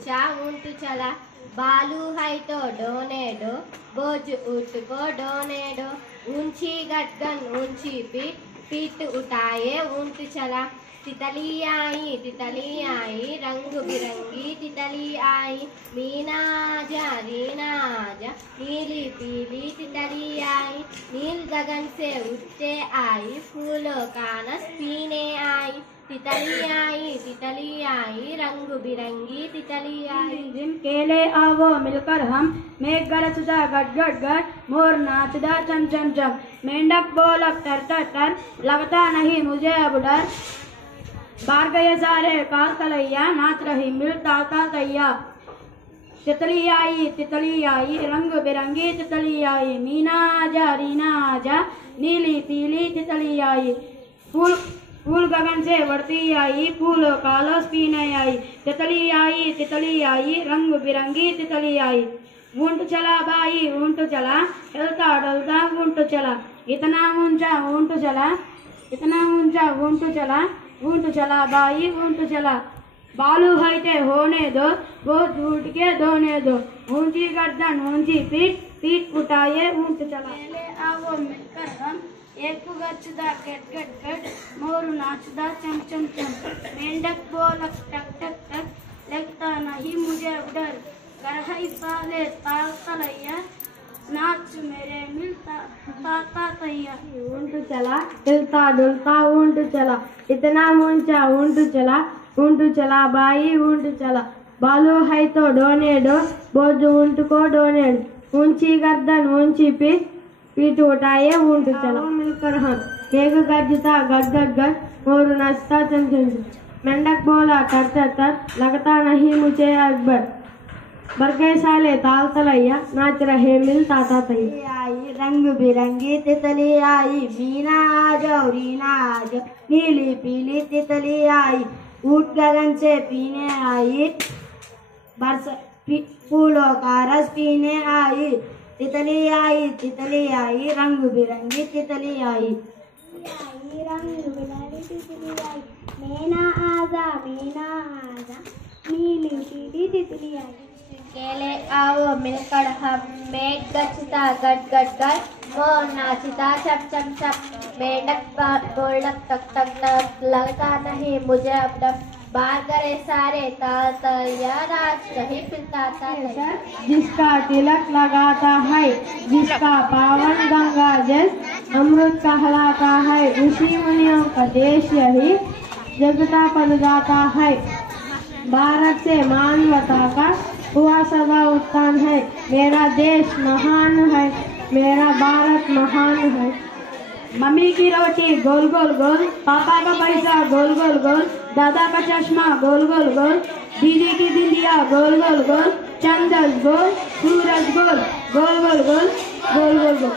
ऊंचा ऊंट चला, बालू है तो डोने दो, बोझ ऊंट को डोने दो, ऊंची गर्दन ऊंची पीठ, पीठ उठाए ऊंट चला। तितली आई रंग बिरंगी तितली आई, मीना जा रीना जा, नीली पीली तितली आई, नील गगन से उठते आई, फूलों का रस पीने आई। तितली आई रंग बिरंगी तितली आई। जिम केले आवो मिलकर हम, मेघ गरजदा गट गट गट, मोर नाचदा चम चम चम, मेंढक बोला टर टर टर, लगता नहीं मुझे अब डर। बाहर गए सारे काल कलैया, नाच रही मिलता ता तैया। तितली आई रंग बिरंगी तितली आई, मीना आजा रीना आजा, नीली पीली तितली आई, फूल गगन से बढ़ती आई, फूलों का रस पीने आई। तितली आई रंग बिरंगी तितली आई। ऊंट चला भाई ऊंट चला, डलता डलता ऊंट चला, इतना ऊंचा ऊंट चला, ऊंट चला भाई ऊंट चला। बालू है ते होने दो, वो झूठ के धोने दो, ऊंची गर्दन ऊंची पीठ, पीठ उठाए ऊंट चला। आओ मिलकर हम, एक गचदा गट गट गट, मोर नाचदा चम चम चम, मेंढक बोला टक टक टक, लगता नहीं मुझे डर। गरहाई साले ताल तलैया, नाच मेरे मिलता ताता तैया। ऊंट चला हिलता डुलता ऊंट चला, इतना ऊंचा ऊंट चला भाई ऊंट चला। बालू है तो डोने दो, बोझ ऊंट को डोने दो, ऊंची गर्दन ऊंची पीठ, पीठ उठाए ऊंट चला। मिलकर हम, मेघ गरजता गट गट गट, मोर नाचता चम चम चम, मेंढक बोला टर टर टर, लगता नहीं मुझे अकबर। बरगे साले ताल तलैया, नाच रहे मिलता ता तैया। आई रंग बिरंगी तितली आई, मीना आजा रीना आजा, नीली पीली तितली आई, ऊंट गगन से पीने आई, फूलों का रस पीने आई। तितली आई रंग बिरंगी तितली आई, मीना आजा नीली पीली तितली आई। केले आओ मिलकर हम, मेघ गचता गट गट गट, मोर नाचता चप चप चप, मेंढक बोलक टक टक टक, लगता नहीं मुझे अब डर। बाहर करे सारे ताल तैया, नाच नहीं फिरता था। जिसका तिलक लगाता है, जिसका पावन गंगा जल अमृत कहलाता है, ऋषि मुनियों का देश यही जगता पद जाता है। भारत से मानवता का हुआ सदा उत्थान है, मेरा देश महान है, मेरा भारत महान है। मम्मी की रोटी गोल गोल गोल, पापा का पैसा गोल गोल गोल, दादा का चश्मा गोल गोल गोल, दीदी की बिंदिया गोल गोल गोल, चंद्र गोल सूरज गोल, गोल गोल गोल गोल गोल गोल।